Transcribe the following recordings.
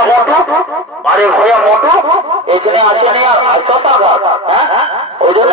ভয়া মোটু আরে ভয়া মোটু এখানে আসেনি শশা ঘাট হ্যাঁ? ওই জন্য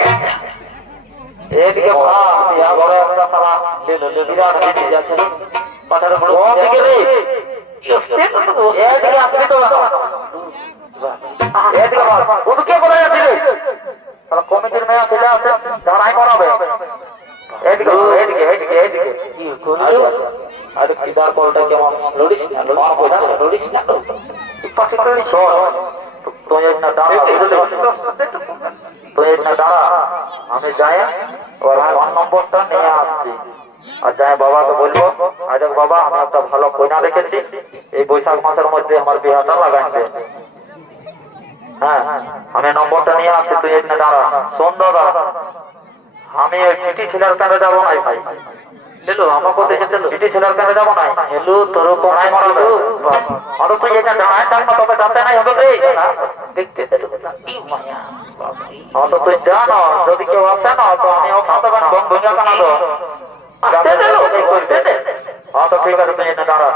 এদিকে ইয়া বড় একটা লেলো বিরাট জিনিস আছে পাটার বড় ওদিকে রে এদিকে আসবি তো তাহলে কমিটির মেয়ে ছেলে আছে দাঁড়াই করাবে এদিকে এদিকে এদিকে এদিকে কি করল আর কিদার কলটা কেমন লড়িস না লড়িস না লড়িস না পাশে করে তুই না দাঁড়া বুঝলি তুই দাঁড়া আমি যাই ওর ফোন নম্বরটা নিয়ে আসছি। আর যাই বাবাকে বলব আজ বাবা, আমি একটা ভালো কইনা রেখেছি এই বৈশাখ মাসের মধ্যে আমার বিহাটা লাগাইছে। হ্যাঁ আমি এখানে ছেলের কাছে যাব না ভাই। লেলো আমাকে দেখে দিলো চিঠি ছেলের কাছে যাব না হেলো তোর নাই মরাবে আর তুই এটা দাঁড়ায় থাকবা তোকে যাতে নাই হবে রে। দেখতে দিলো কি মায়া অত তুই জানো যদি কেউ আসে না তো আমি ওখান থেকে ভূমিকা বানাবো আসতে দিলো আসতে দে ঠিক আছে তুই এনে দাঁড়া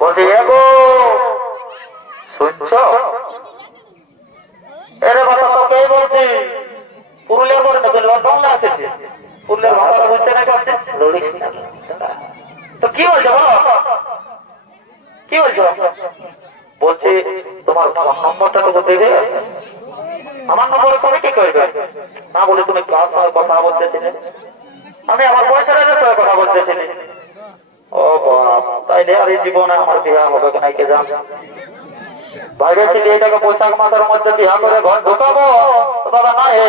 বলছি এগো শুনছ? এরে বাবা তো করিস না বলছে তোমার নম্বরটা তো বলতে আমার নম্বরে তুমি কি করবে? না বলে, তুমি কার কথা বলতেছিলে। আমি আমার বয়সের কথা বলতেছিলে। ও বাপ এই জীবনে আমার মাথার মধ্যে বিহা করে ঘর ঢুকাবো? দাদা না হে।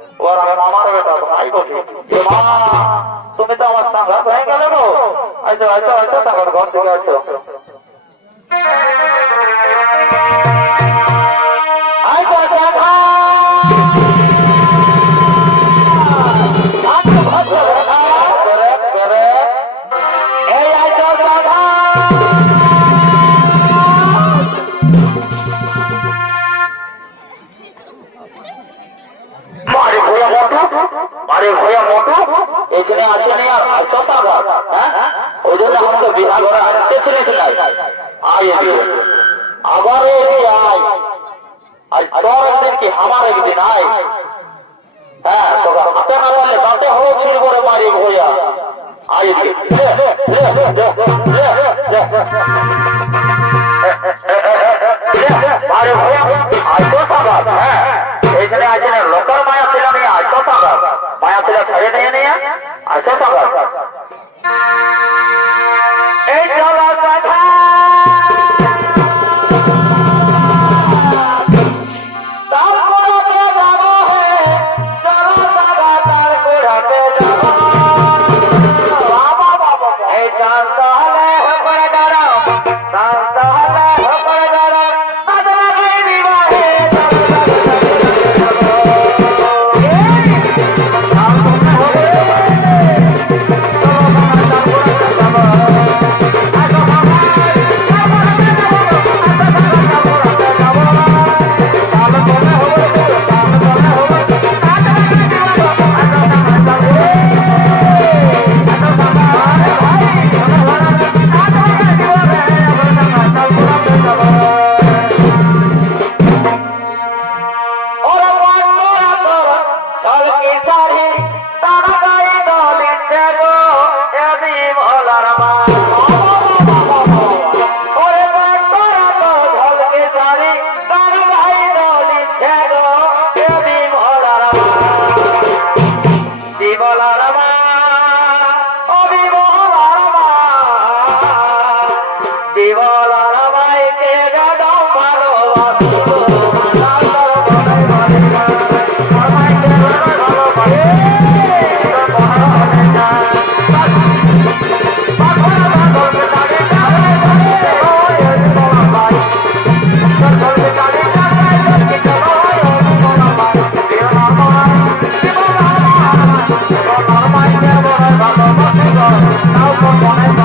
ওর আমি মামার বেটা ভাই বটি মা, তুমি তো আমার সাংঘাত হয়ে গেলে গো। আচ্ছা আচ্ছা আচ্ছা তোমার ঘর থেকে আছো তোর একদিন কি আমার একদিন আয় হ্যাঁ তোকে হাতে না পারলে দাঁতে হো ছিড় করে মারি ভয়া আয় এদিকে লে, লে, লে, লে, লে, লে, লে। আরে ভয়া আইসো সাগর হ্যাঁ এইখানে আইছেন লোকের মায়া ছিল নিয়ে আইসো সাগর মায়া ছিল ছেড়ে নিয়ে নিয়ে সাগর এই তোরা কালকে সারি ও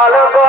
ভালো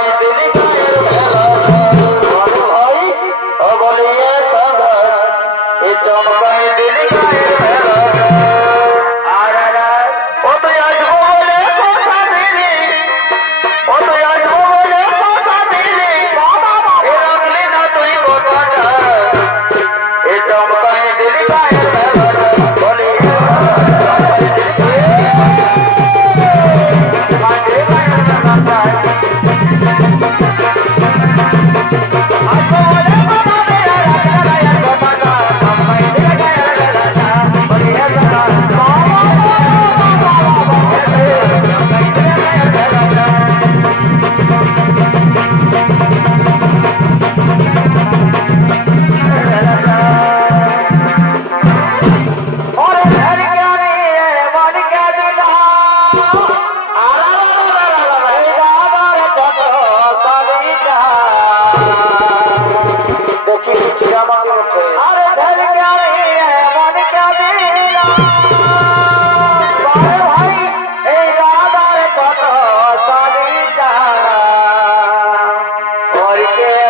নয় Yeah.